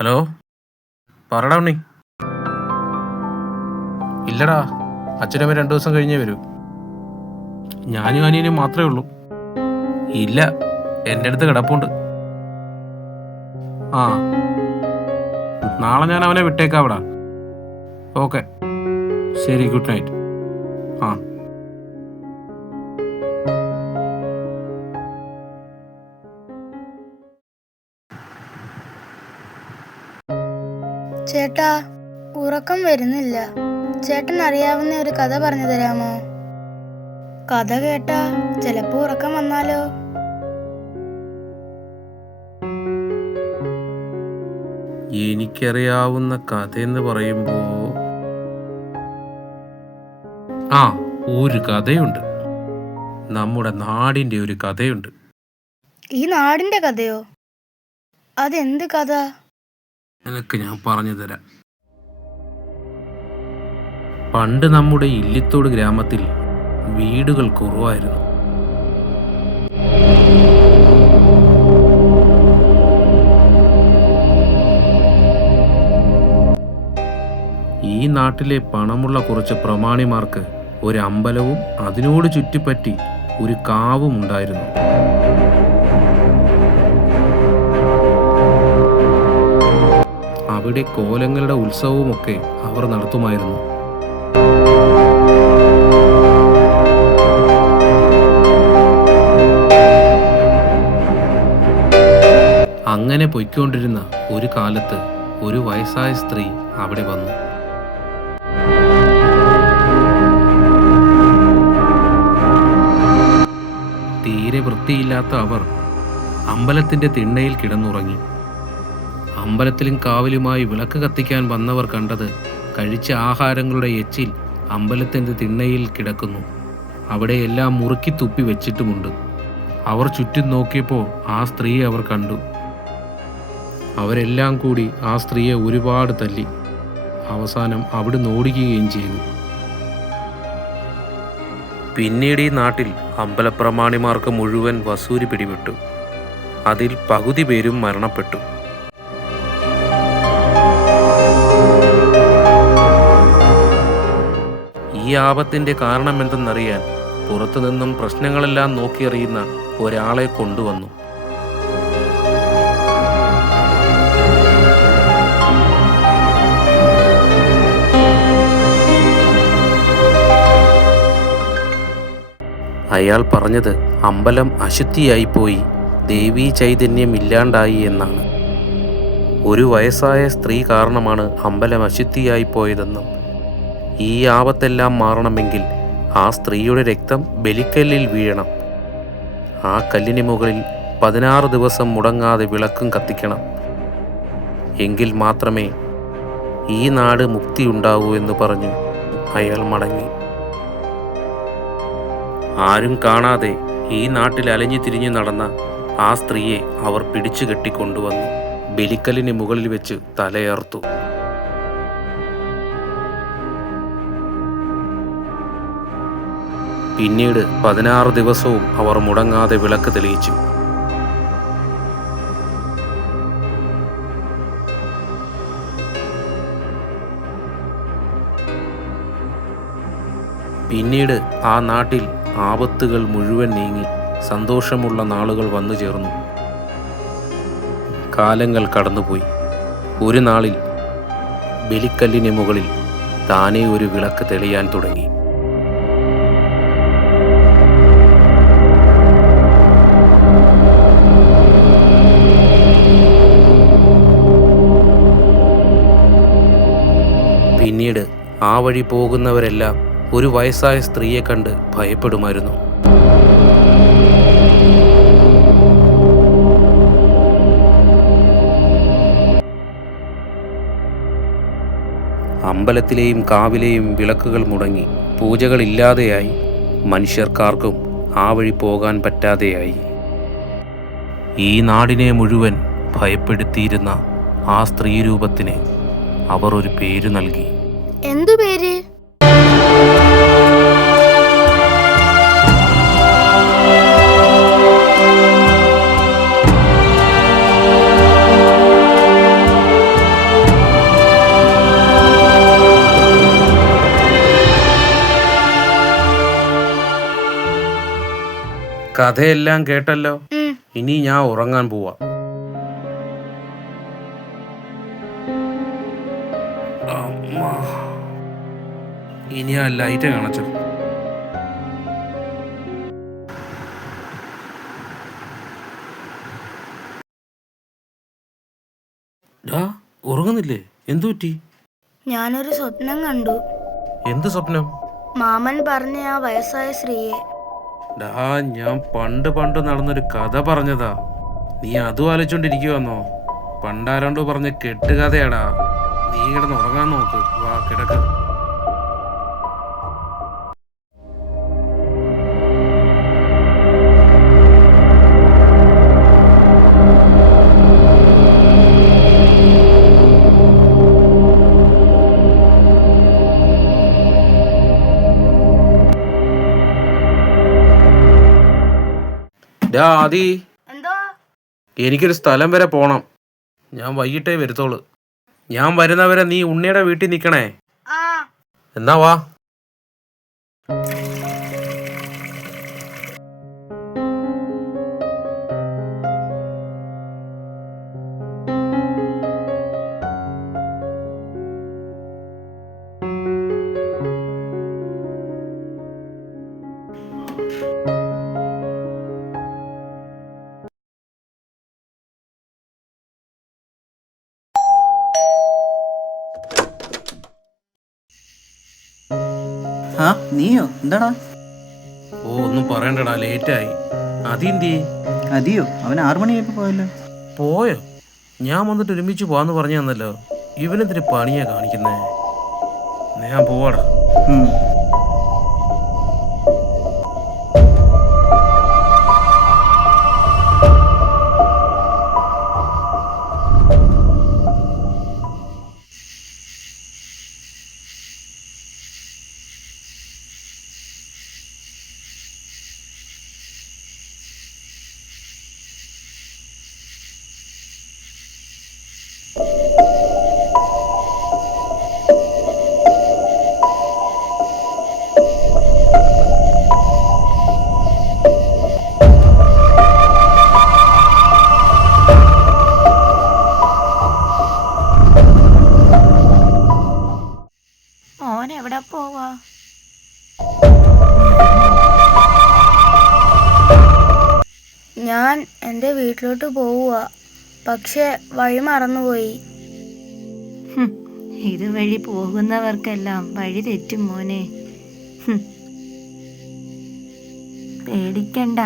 Hello, പറടാ ഉണ്ണി. ഇല്ലടാ, അച്ഛനമ്മ 2 ദിവസം കഴിഞ്ഞേ വരൂ. ഞാനും അനിയനും മാത്രമേ ഉള്ളൂ. ഇല്ല, എൻ്റെ അടുത്ത് കിടപ്പുണ്ട്. ആ, നാളെ ഞാൻ അവനെ വിട്ടേക്കാവിടാ. ഓക്കെ, ശരി, ഗുഡ് നൈറ്റ്. ആ. ചേട്ടാ, ഉറക്കം വരുന്നില്ല. ചേട്ടൻ അറിയാവുന്ന ഒരു കഥ പറഞ്ഞു തരാമോ? കഥ കേട്ടാ ചിലപ്പോ ഉറക്കം വന്നാലോ? എനിക്കറിയാവുന്ന കഥയെന്ന് പറയുമ്പോ ആ, ഒരു കഥയുണ്ട്. നമ്മുടെ നാടിൻ്റെ ഒരു കഥയുണ്ട്. ഈ നാടിന്റെ കഥയോ? അതെന്ത് കഥ? നിനക്ക് ഞാൻ പറഞ്ഞു തരാം. പണ്ട് നമ്മുടെ ഇല്ലിത്തോട് ഗ്രാമത്തിൽ വീടുകൾ കുറവായിരുന്നു. ഈ നാട്ടിലെ പണമുള്ള കുറച്ച് പ്രമാണിമാർക്ക് ഒരു അമ്പലവും അതിനോട് ചുറ്റിപ്പറ്റി ഒരു കാവും ഉണ്ടായിരുന്നു. അവിടെ കോലങ്ങളുടെ ഉത്സവവുമൊക്കെ അവർ നടത്തുമായിരുന്നു. അങ്ങനെ പൊയ്ക്കൊണ്ടിരുന്ന ഒരു കാലത്ത് ഒരു വയസ്സായ സ്ത്രീ അവിടെ വന്നു. തീരെ വൃത്തിയില്ലാത്ത അവർ അമ്പലത്തിന്റെ തിണ്ണയിൽ കിടന്നുറങ്ങി. അമ്പലത്തിലും കാവിലുമായി വിളക്ക് കത്തിക്കാൻ വന്നവർ കണ്ടത് കഴിച്ച ആഹാരങ്ങളുടെ എച്ചിൽ അമ്പലത്തിന്റെ തിണ്ണയിൽ കിടക്കുന്നു. അവിടെയെല്ലാം മുറുക്കി തുപ്പി വെച്ചിട്ടുമുണ്ട്. അവർ ചുറ്റും നോക്കിയപ്പോൾ ആ സ്ത്രീയെ അവർ കണ്ടു. അവരെല്ലാം കൂടി ആ സ്ത്രീയെ ഒരുപാട് തല്ലി. അവസാനം അവിടുന്ന് ഓടിക്കുകയും ചെയ്തു. പിന്നീട് ഈ നാട്ടിൽ അമ്പലപ്രമാണിമാർക്ക് മുഴുവൻ വസൂരി പിടിപെട്ടു. അതിൽ പകുതി പേരും മരണപ്പെട്ടു. ഈ ആപത്തിന്റെ കാരണമെന്തെന്നറിയാൻ പുറത്തുനിന്നും പ്രശ്നങ്ങളെല്ലാം നോക്കിയറിയുന്ന ഒരാളെ കൊണ്ടുവന്നു. അയാൾ പറഞ്ഞത് അമ്പലം അശുദ്ധിയായിപ്പോയി, ദേവീ ചൈതന്യം ഇല്ലാണ്ടായി എന്നാണ്. ഒരു വയസ്സായ സ്ത്രീ കാരണമാണ് അമ്പലം അശുദ്ധിയായിപ്പോയതെന്നും ഈ ആപത്തെല്ലാം മാറണമെങ്കിൽ ആ സ്ത്രീയുടെ രക്തം ബലിക്കല്ലിൽ വീഴണം. ആ കല്ലിന് മുകളിൽ 16 ദിവസം മുടങ്ങാതെ വിളക്കും കത്തിക്കണം. എങ്കിൽ മാത്രമേ ഈ നാട് മുക്തിയുണ്ടാവൂ എന്ന് പറഞ്ഞു അയാൾ മടങ്ങി. ആരും കാണാതെ ഈ നാട്ടിൽ അലഞ്ഞു തിരിഞ്ഞു നടന്ന ആ സ്ത്രീയെ അവർ പിടിച്ചു കെട്ടിക്കൊണ്ടുവന്നു ബലിക്കല്ലിന് മുകളിൽ വെച്ച് തലയർത്തു. പിന്നീട് 16 ദിവസവും അവർ മുടങ്ങാതെ വിളക്ക് തെളിയിച്ചു. പിന്നീട് ആ നാട്ടിൽ ആപത്തുകൾ മുഴുവൻ നീങ്ങി സന്തോഷമുള്ള നാളുകൾ വന്നു ചേർന്നു. കാലങ്ങൾ കടന്നുപോയി. ഒരു നാളിൽ ബലിക്കല്ലിന് മുകളിൽ താനേ ഒരു വിളക്ക് തെളിയാൻ തുടങ്ങി. പിന്നീട് ആ വഴി പോകുന്നവരെല്ലാം ഒരു വയസ്സായ സ്ത്രീയെ കണ്ട് ഭയപ്പെടുമായിരുന്നു. അമ്പലത്തിലെയും കാവിലെയും വിളക്കുകൾ മുടങ്ങി, പൂജകളില്ലാതെയായി. മനുഷ്യർക്കാർക്കും ആ വഴി പോകാൻ പറ്റാതെയായി. ഈ നാടിനെ മുഴുവൻ ഭയപ്പെടുത്തിയിരുന്ന ആ സ്ത്രീരൂപത്തിന് അവർ ഒരു പേര് നൽകി. എന്തു പേര്? കഥയെല്ലാം കേട്ടല്ലോ. ഉം. ഇനി ഞാൻ ഉറങ്ങാൻ പോവാ. അമ്മ. ഇനി ആ ലൈറ്റ് കാണിച്ചു. ഉറങ്ങുന്നില്ലേ? എന്തു പറ്റി? ഞാനൊരു സ്വപ്നം കണ്ടു. എന്ത് സ്വപ്നം? മാമൻ പറഞ്ഞ ആ വയസ്സായ സ്ത്രീയെ. ഞാൻ പണ്ട് നടന്നൊരു കഥ പറഞ്ഞതാ. നീ അതും ആലോചിച്ചോണ്ടിരിക്കുവന്നോ? പണ്ടാരോണ്ടോ പറഞ്ഞ കെട്ടുകഥയാടാ. നീ കിടന്ന് ഉറങ്ങാൻ നോക്ക്. വാ കിടക്ക്. ആദി, എന്തോ? എനിക്കൊരു സ്ഥലം വരെ പോണം. ഞാൻ വൈകിട്ടേ വരുത്തോളൂ. ഞാൻ വരുന്നവരെ നീ ഉണ്ണിയുടെ വീട്ടിൽ നിൽക്കണേ. ആ. എന്നാ വാ. ആ നീയോ? എന്താടാ? ഓ ഒന്നും പറയണ്ടടാ, ലേറ്റായി. അതെന്തി? അതെയോ? അവൻ 6 മണിയായപ്പോ പോയല്ലോ. പോയോ? ഞാൻ വന്നിട്ട് ഒരുമിച്ച് പോവാന്ന് പറഞ്ഞു തന്നല്ലോ. ഇവനെന്തിന് പണിയാ കാണിക്കുന്നേ? ഞാൻ പോവാടാ. മോൻ എവിടെ പോവാ? ഞാൻ എൻ്റെ വീട്ടിലോട്ട് പോവുക. പക്ഷെ വഴി മറന്നുപോയി. ഇതുവഴി പോകുന്നവർക്കെല്ലാം വഴി തെറ്റും മോനെ. പേടിക്കണ്ട,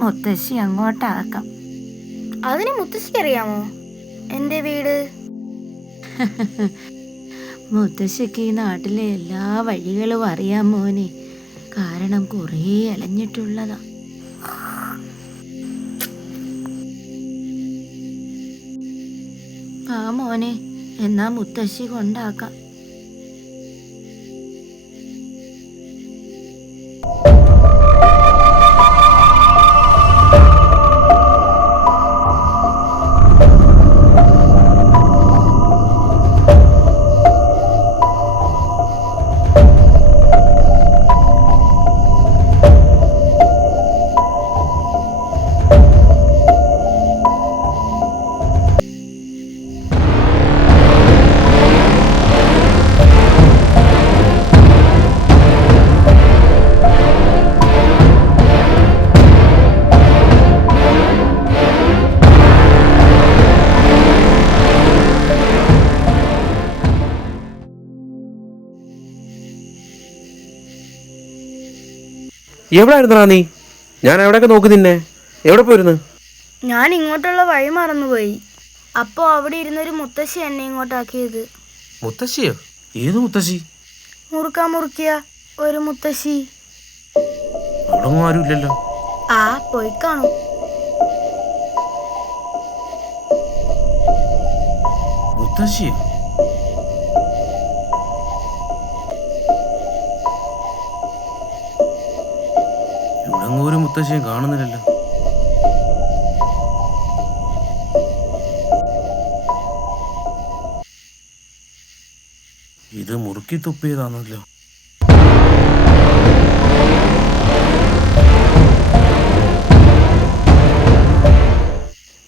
മുത്തശ്ശി അങ്ങോട്ടാക്കാം. അതിന് മുത്തശ്ശിക്ക് അറിയാമോ എൻ്റെ വീട്? മുത്തശ്ശിക്ക് ഈ നാട്ടിലെ എല്ലാ വഴികളും അറിയാം മോനെ. കാരണം കുറേ അലഞ്ഞിട്ടുള്ളതാ. ആ മോനെ, എന്നാ മുത്തശ്ശി കൊണ്ടാക്കാം. എവിടെ ആയിരുന്നാ നീ? ഞാൻ എവിടെയൊക്കെ നോക്കി നിന്നെ. എവിടെ പോയിരുന്നു? ഞാൻ ഇങ്ങോട്ടുള്ള വഴി മറന്നുപോയി. അപ്പോൾ അവിടെ ഇരുന്നൊരു മുത്തശ്ശി എന്നെ ഇങ്ങോട്ടാക്കിയത്. മുത്തശ്ശിയോ? ഏത് മുത്തശ്ശി? മുറുക്കാൻ മുറുക്കിയ ഒരു മുത്തശ്ശി. അവിടെ ആരും ഇല്ലല്ലോ. ആ, പോയി കാണും. മുത്തശ്ശിയോ? ഇവിടെ ഒരു മുത്തശ്ശിയും കാണുന്നില്ലല്ലോ. ഇത് മുറുക്കി തുപ്പിയതാണല്ലോ.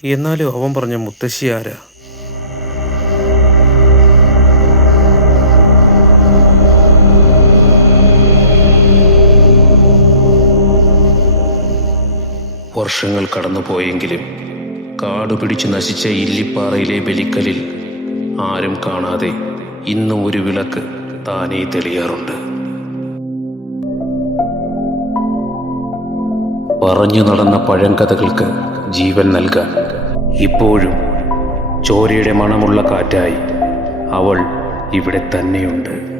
എന്നാലും അവൻ പറഞ്ഞ മുത്തശ്ശി ആരാ? വർഷങ്ങൾ കടന്നുപോയെങ്കിലും കാട് പിടിച്ചു നശിച്ച ഇല്ലിപ്പാറയിലെ ബലിക്കലിൽ ആരും കാണാതെ ഇന്നും ഒരു വിളക്ക് താനേ തെളിയാറുണ്ട്. പറഞ്ഞു നടന്ന പഴങ്കഥകൾക്ക് ജീവൻ നൽകാൻ ഇപ്പോഴും ചോരയുടെ മണമുള്ള കാറ്റായി അവൾ ഇവിടെ തന്നെയുണ്ട്.